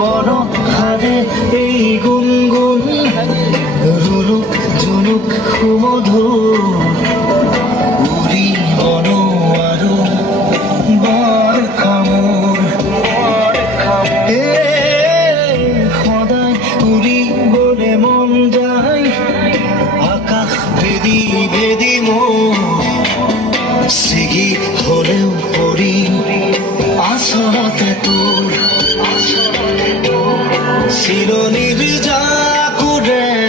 বড় হারে এই গুনগুন রুলুক ঝুলুক সুমধুর উড়ি বন আরো বর খামুর সদায় উড়ি বলে মন যায় আকাশ ভেদি ভেদি মন সিগি হলেও পড়ি আসরতে তোর চিরনির জাকুরে